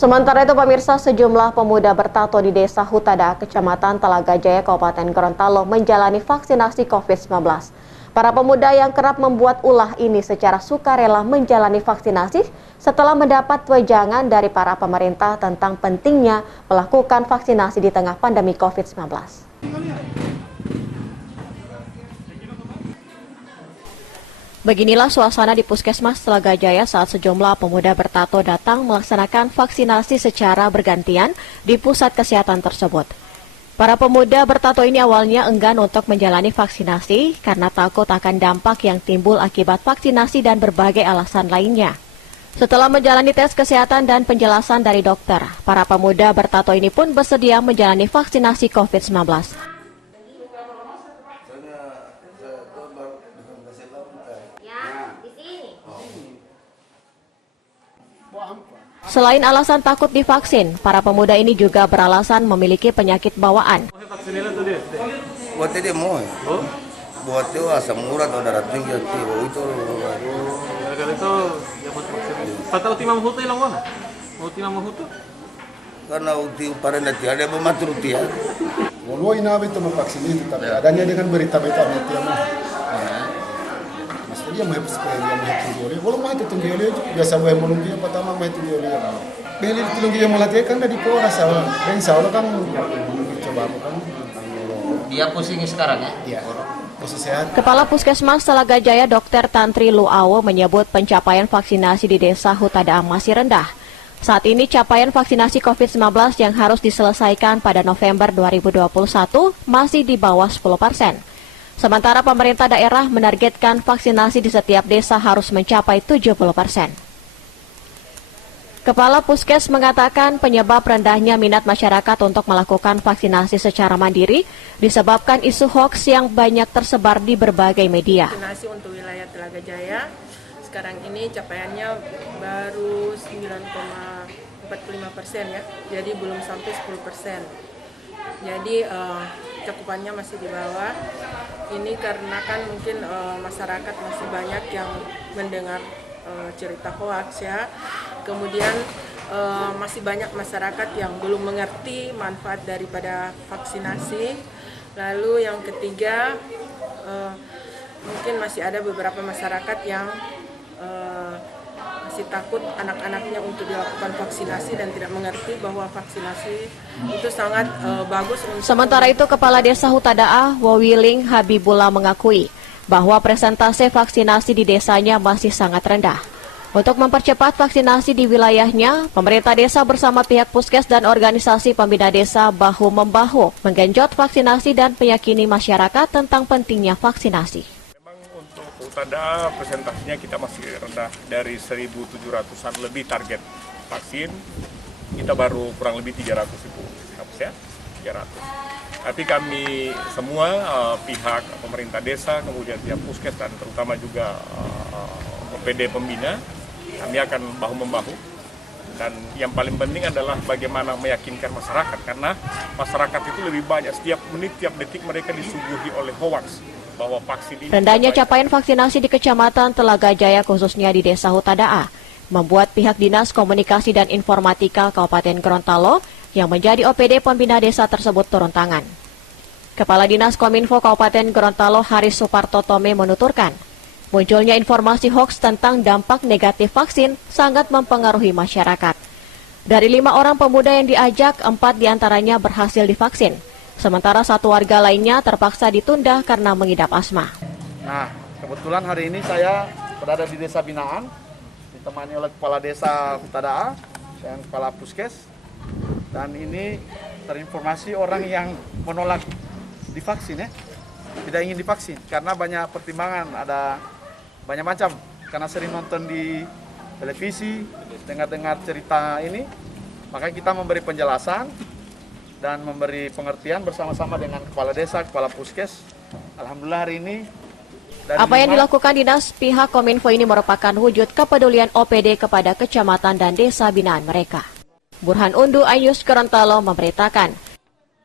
Sementara itu pemirsa, sejumlah pemuda bertato di Desa Hutada, Kecamatan Telaga Jaya, Kabupaten Gorontalo menjalani vaksinasi COVID-19. Para pemuda yang kerap membuat ulah ini secara sukarela menjalani vaksinasi setelah mendapat wejangan dari para pemerintah tentang pentingnya melakukan vaksinasi di tengah pandemi COVID-19. Beginilah suasana di Puskesmas Telaga Jaya saat sejumlah pemuda bertato datang melaksanakan vaksinasi secara bergantian di pusat kesehatan tersebut. Para pemuda bertato ini awalnya enggan untuk menjalani vaksinasi karena takut akan dampak yang timbul akibat vaksinasi dan berbagai alasan lainnya. Setelah menjalani tes kesehatan dan penjelasan dari dokter, para pemuda bertato ini pun bersedia menjalani vaksinasi COVID-19. Selain alasan takut divaksin, para pemuda ini juga beralasan memiliki penyakit bawaan. Buat dia mau, buat dia asam urat atau darah tinggi itu. Gara-gara itu ya buat vaksin. Patau timam hutu ilang mana? Mau timam hutu? Karena uti uparan nanti ada pematur dia. Walau inabe itu vaksin itu, tapi adanya dengan berita-berita nanti yang dia mau tinggi walau mah itu tinggi oleh biasa gue mau dia pertama mah tinggi oleh beli tinggi yang melatih kan dari kora sawah dan sawah kan coba kan dia pusing sekarang ya? Iya, posisi sehat. Kepala Puskesmas Telaga Jaya Dr. Tantri Luawo menyebut pencapaian vaksinasi di Desa Hutada masih rendah. Saat ini capaian vaksinasi COVID-19 yang harus diselesaikan pada November 2021 masih di bawah 10%. Sementara pemerintah daerah menargetkan vaksinasi di setiap desa harus mencapai 70%. Kepala Puskes mengatakan penyebab rendahnya minat masyarakat untuk melakukan vaksinasi secara mandiri disebabkan isu hoaks yang banyak tersebar di berbagai media. Vaksinasi untuk wilayah Telaga Jaya sekarang ini capaiannya baru 9,45% ya, jadi belum sampai 10%. Jadi cakupannya masih di bawah. Ini karena kan mungkin masyarakat masih banyak yang mendengar cerita hoaks ya. Kemudian masih banyak masyarakat yang belum mengerti manfaat daripada vaksinasi. Lalu yang ketiga mungkin masih ada beberapa masyarakat yang masih takut anak-anaknya untuk dilakukan vaksinasi dan tidak mengerti bahwa vaksinasi itu sangat bagus. Sementara itu, Kepala Desa Hutada Wawiling Habibullah mengakui bahwa presentase vaksinasi di desanya masih sangat rendah. Untuk mempercepat vaksinasi di wilayahnya, pemerintah desa bersama pihak puskes dan organisasi pembina desa bahu-membahu menggenjot vaksinasi dan meyakini masyarakat tentang pentingnya vaksinasi. Hutada presentasinya kita masih rendah, dari 1.700-an lebih target vaksin, kita baru kurang lebih 300 ribu, ya, 300. Tapi kami semua pihak pemerintah desa, kemudian pihak puskes dan terutama juga OPD pembina, kami akan bahu-membahu. Dan yang paling penting adalah bagaimana meyakinkan masyarakat, karena masyarakat itu lebih banyak, setiap menit, tiap detik mereka disuguhi oleh hoaks. Rendahnya capaian vaksinasi di Kecamatan Telaga Jaya khususnya di Desa Hutada membuat pihak Dinas Komunikasi dan Informatika Kabupaten Gorontalo yang menjadi OPD pembina desa tersebut turun tangan. Kepala Dinas Kominfo Kabupaten Gorontalo Haris Suparto Tome menuturkan, munculnya informasi hoaks tentang dampak negatif vaksin sangat mempengaruhi masyarakat. Dari 5 orang pemuda yang diajak, 4 diantaranya berhasil divaksin. Sementara 1 warga lainnya terpaksa ditunda karena mengidap asma. Nah, kebetulan hari ini saya berada di desa binaan, ditemani oleh Kepala Desa Hutada dan Kepala Puskes. Dan ini terinformasi orang yang menolak divaksin ya, tidak ingin divaksin karena banyak pertimbangan, ada banyak macam. Karena sering nonton di televisi, dengar-dengar cerita ini, maka kita memberi penjelasan dan memberi pengertian bersama-sama dengan Kepala Desa, Kepala Puskes. Alhamdulillah hari ini. Apa yang dilakukan Dinas pihak Kominfo ini merupakan wujud kepedulian OPD kepada kecamatan dan desa binaan mereka. Burhan Undu, iNews Gorontalo memberitakan.